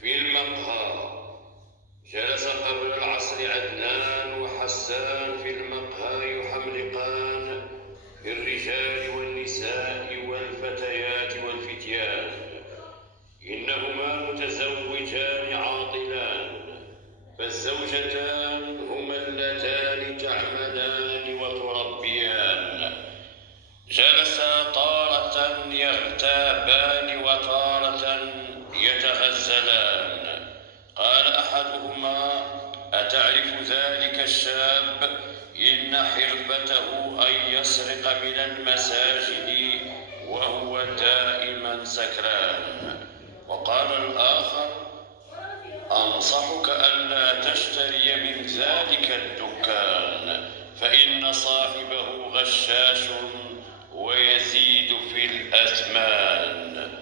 في المقهى. جلس قبل العصر عدنان وحسان في المقهى يحملقان في الرجال والنساء والفتيات والفتيان. إنهما متزوجان عاطلان، فالزوجتان هما اللتان تعملان وتربيان. جلسا تارة يغتابان وتارة يتغزلان. قال أحدهما: أتعرف ذلك الشاب؟ إن حرفته أن يسرق من المساجد وهو دائما سكران. وقال الآخر: أنصحك ألا تشتري من ذلك الدكان، فإن صاحبه غشاش ويزيد في الأثمان.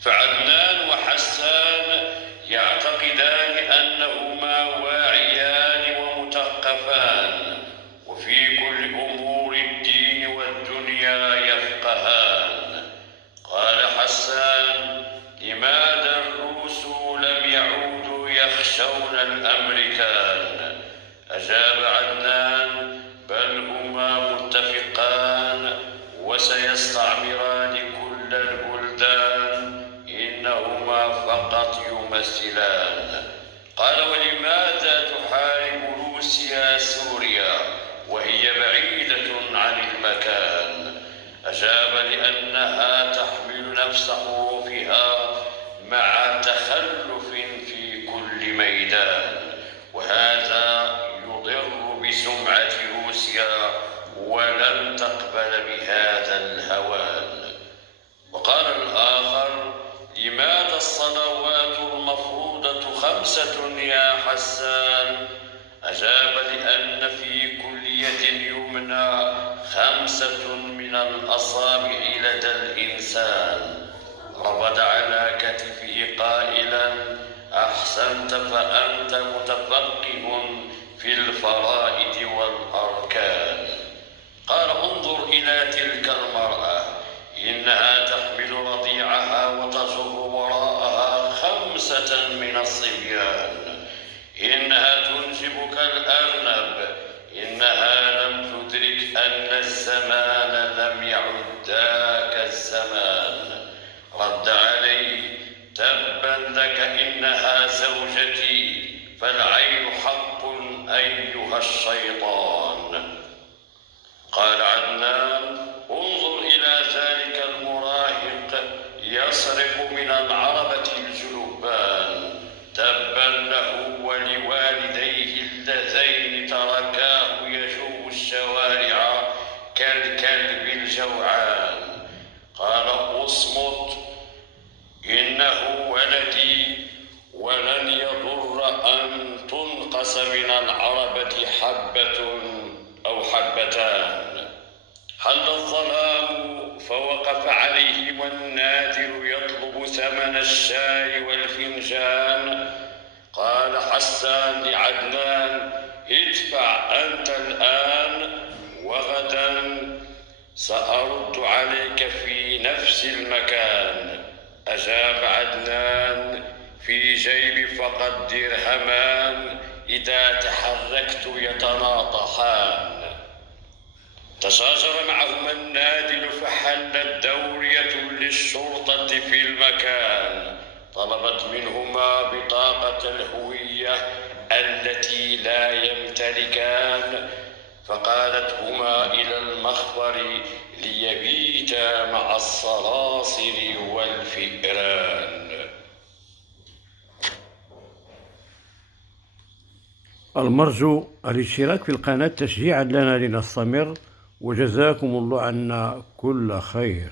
فعدنان وحسان يعتقدان أنهما واعيان ومثقفان، وفي كل أمور الدين والدنيا يفقهان. قال حسان: لماذا الروس لم يعودوا يخشون الأمريكان؟ أجاب عدنان: بل هما متفقان وسيستعمران كل البلدان، إنهما فقط يمثلان. قال: ولماذا تحارب روسيا سوريا وهي بعيدة عن المكان؟ أجاب: لأنها تحمل نفس حروفها مع تخلف في كل ميدان، وهذا يضر بسمعة روسيا ولن تقبل بهذا الهوان. وقال الآخر: لماذا الصلوات المفروضة 5 يا حسان؟ أجاب: لأن في كل يد يمنى 5 من الأصابع لدى الإنسان. ربط على كتفه قائلا: أحسنت، فأنت متفقه في الفرائض والأركان. قال: انظر إلى تلك المرأة، إنها تحمل رضيعها وتجر وراءها 5 من الصبيان. إنها تنجب كالأرنب، إنها لم تدرك أن الزمان لم يعد ذاك الزمان. رد عليه: تبا لك، إنها زوجتي، فالعين حق أيها الشيطان. قال عدنان: انظر إلى ذلك المراهق يسرق من العربة الجلبان، تبا له ولوالديه اللذين تركاه يجوب الشوارع كالكلب الجوعان. قال: اصمت، إنه ولدي، ولن يضر أن تنقص من العربة حبة أو حبتان. حل الظلام فوقف عليهم النادر يطلب ثمن الشاي والفنجان. قال حسان لعدنان: ادفع أنت الآن، وغدا سأرد عليك في نفس المكان. أجاب عدنان: في جيبي فقط درهمان، إذا تحركت يتناطحان. تشاجر معهما النادل، فحلت دورية للشرطة في المكان. طلبت منهما بطاقة الهوية التي لا يمتلكان، فقالتهما إلى المخبر ليبيتا مع الصراصر والفئران. المرجو الاشتراك في القناة تشجيعا لنا لنستمر، وجزاكم الله عنا كل خير.